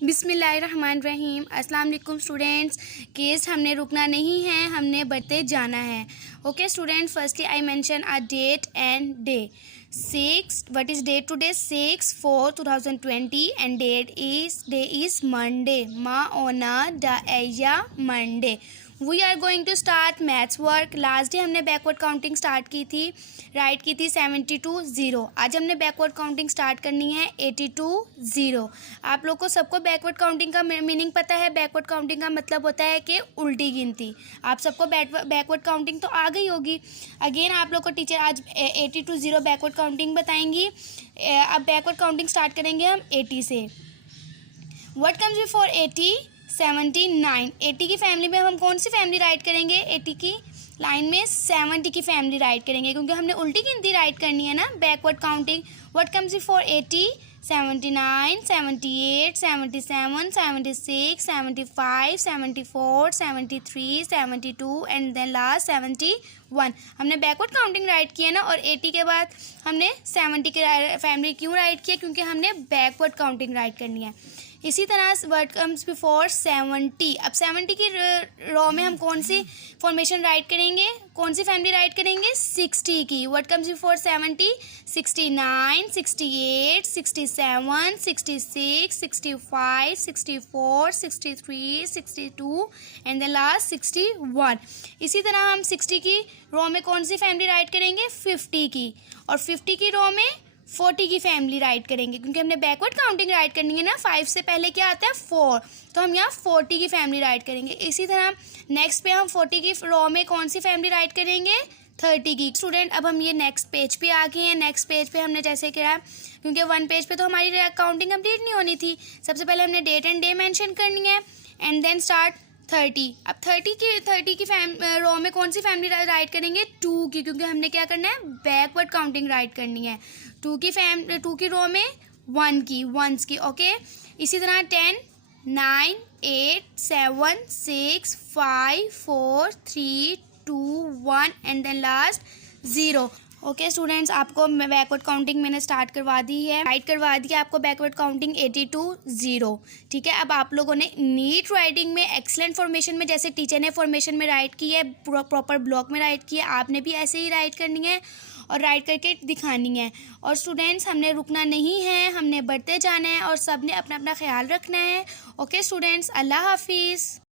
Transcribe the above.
बिस्मिल्लाहिर्रहमानिर्रहीम। अस्सलाम वालेकुम स्टूडेंट्स। केस हमने रुकना नहीं है, हमने बढ़ते जाना है। Okay student, firstly I mention a date and day. 6 what is date today? 6/4/2020 and day is Monday. मा ओना दा एया Monday. We are going to start maths work. Last day हमने बैकवर्ड काउंटिंग स्टार्ट की थी, राइट की थी 70 to 0। आज हमने बैकवर्ड काउंटिंग स्टार्ट करनी है 80 to 0। आप लोग को सबको बैकवर्ड काउंटिंग का मीनिंग पता है। बैकवर्ड काउंटिंग का मतलब होता है कि उल्टी गिनती। आप सबको बैकवर्ड काउंटिंग तो आ गई होगी। अगेन आप लोग को टीचर आज 80 to 0 बैकवर्ड काउंटिंग बताएंगी। अब बैकवर्ड काउंटिंग स्टार्ट करेंगे हम 80 से। What comes before 80? 79। 80 की फैमिली में हम कौन सी फैमिली राइट करेंगे? 80 की लाइन में 70 की फैमिली राइट करेंगे, क्योंकि हमने उल्टी गिनती राइट करनी है ना, backward counting. What comes before 80? 79, 78, 77, 76, 75, 74, 73, 72 and then last 71। हमने बैकवर्ड काउंटिंग राइट की है ना, और 80 के बाद हमने 70 की फैमिली क्यों राइट किया? क्योंकि हमने बैकवर्ड काउंटिंग राइट करनी है। इसी तरह वर्ड कम्स बिफोर 70। अब 70 की रो में हम कौन सी फॉर्मेशन राइट करेंगे? कौन सी फैमिली राइट करेंगे? 60 की। What comes before 70? 69, 68, 67, 66, 65, 64, 63, 62 and the last 61। इसी तरह हम 60 की रो में कौन सी फैमिली राइट करेंगे? 50 की। और 50 की रो में 40 की फैमिली राइट करेंगे, क्योंकि हमने बैकवर्ड काउंटिंग राइट करनी है ना। 5 से पहले क्या आता है? 4। तो हम यहाँ 40 की फैमिली राइट करेंगे। इसी तरह नेक्स्ट पे हम 40 की रो में कौन सी फैमिली राइट करेंगे? 30 की। स्टूडेंट, अब हम ये नेक्स्ट पेज पे आ गए हैं। नेक्स्ट पेज पे हमने जैसे किया, क्योंकि 1 पेज पे तो हमारी काउंटिंग कंप्लीट नहीं होनी थी। सबसे पहले हमने डेट एंड डे मेंशन करनी है एंड देन स्टार्ट 30। अब 30 की रो में कौन सी फैमिली राइट करेंगे? 2 की, क्योंकि हमने क्या करना है? बैकवर्ड काउंटिंग राइट करनी है। 2 की रो में 1 की। ओके, इसी तरह 10, 9, 8, 7, 6, 5, 4, 3, 2, 1 and then last 0। Okay students, आपको बैकवर्ड काउंटिंग मैंने स्टार्ट करवा दी है, राइट करवा दी है आपको बैकवर्ड काउंटिंग 80 to 0। ठीक है, अब आप लोगों ने नीट राइटिंग में, एक्सलेंट फॉर्मेशन में, जैसे टीचर ने फॉर्मेशन में राइट की है, प्रॉपर ब्लॉक में राइट की है, आपने भी ऐसे ही राइट करनी है और राइट करके दिखानी है। और स्टूडेंट्स, हमने रुकना नहीं है, हमने बढ़ते जाना है और सब ने अपना अपना ख्याल रखना है। ओके स्टूडेंट्स, अल्लाह हाफिज़।